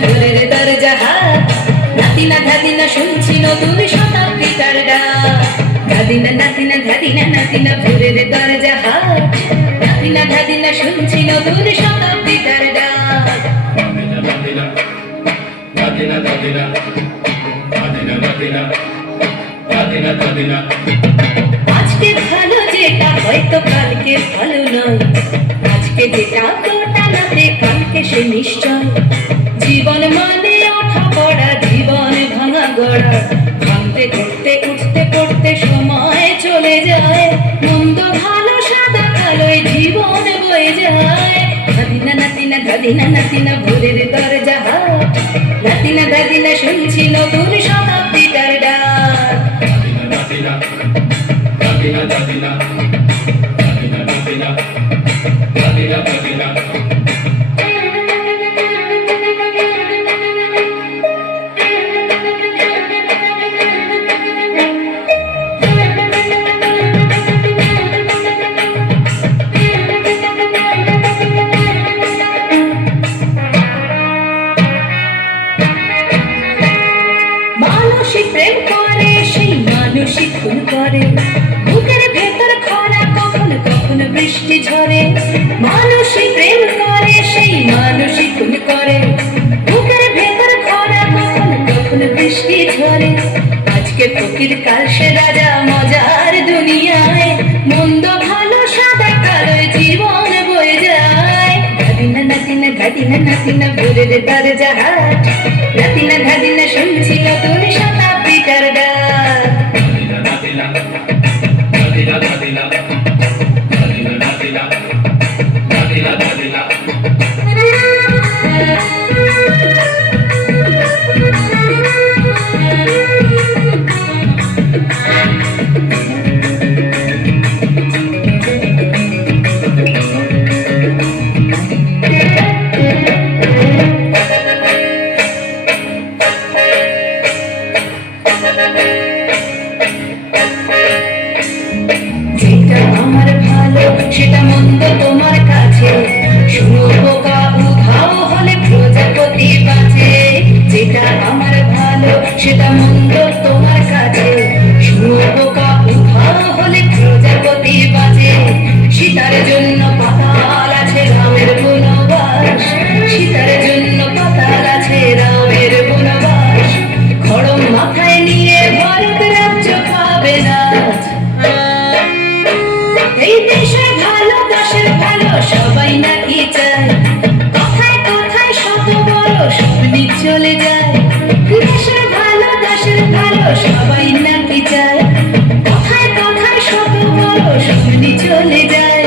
ভোরের দরজা হাত নাতিনা ধাদিনা শুনছি নতুন শতাব্দীটার ডাক ধাদিনা নাতিনা ধাদিনা নাতিনা ভোরের দরজা হাত নাতিনা ধাদিনা শুনছি নতুন শতাব্দীটার ডাক আজকে ভালো যেটা হয়তো কালকে ভালো নয় আজকে যেটা গোটানাতে কালকে সে নিশ্চয় জীবন মানে ওঠা পড়া জীবন ভাঙা গড়া ভাঙতে করতে উঠতে পড়তে সময় চলে যায় মন্দ ভালো সাদা কালোয় জীবন বয়ে যায় ধাদিনা নাতিনা ধাদিনা নাতিনা ভোরের দরজা হাত নাতিনা ধাদিনা শুনছি নতুন শতাব্দীটার ডাক মানুষই প্রেম করে সেই মানুষই খুন করে বুকের ভেতর খরা কখন কখন বৃষ্টি ঝরে মানুষই প্রেম করে সেই মানুষই খুন করে বুকের ভেতর খরা কখন কখন বৃষ্টি ঝরে আজকে ফকির কাল সে রাজা মজার দুনিয়ায় মন্দ ভালো সাদা কালো জীবন বয়ে যায় ধাদিনা নাতিনা ধাদিনা নাতিনা ভোরের দরজা হাট নাতিনা ধাদিনা শুনছি নতুন শতাব্দীটার ডাক যেটা আমার ভালো সেটা মন্দ তোমার কাছে শুনো বোকা উধাও হলে প্রজাপতি বাঁচে যেটা আমার ভালো সেটা মন্দ তোমার কাছে শুনো বোকা উধাও হলে প্রজাপতি বাঁচে সীতার জন্য পাতাল আছে রামের বনবাস সীতার জন্য পাতাল আছে রামের বনবাস খড়ম মাথায় নিয়ে ভারত রাজ্য পাবে না এই দেশে ভালো দেশের ভালো সবাই নাকি চায় কথায় কথায় শত বড় স্বপ্নি চলে যায় দেশের ভালো সবাই নাকি চায় কথায় কথায় শত বড় স্বপ্নি চলে যায়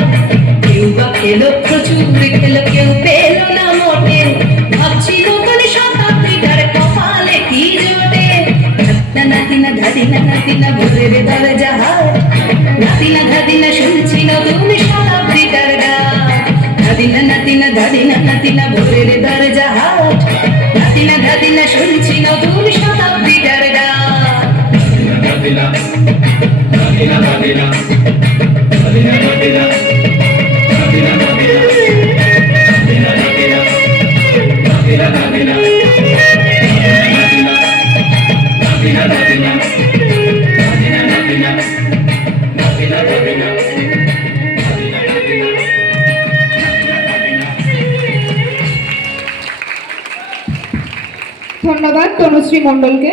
কেউ বা খেলো প্রচুর খেলো কেউ পেল না মোটে ভাবছি নতুন শতাব্দীটার কপালে কি জোটে নাতিনা ধাদিনা নাতিনা ভোরের দরজা হাট নাতিনা ধাদিনা শুনছি নতুন শতাব্দীটার ডাক ধাদিনা নাতিনা ধাদিনা নাতিনা ভোরের দরজা হাট নাতিনা ধাদিনা শুনছি নতুন শতাব্দীটার ডাক নাতিনা নাতিনা নাতিনা নাতিনা নাতিনা নাতিনা নাতিনা নাতিনা নাতিনা নাতিনা ধন্যবাদ তনুশ্রী মণ্ডলকে।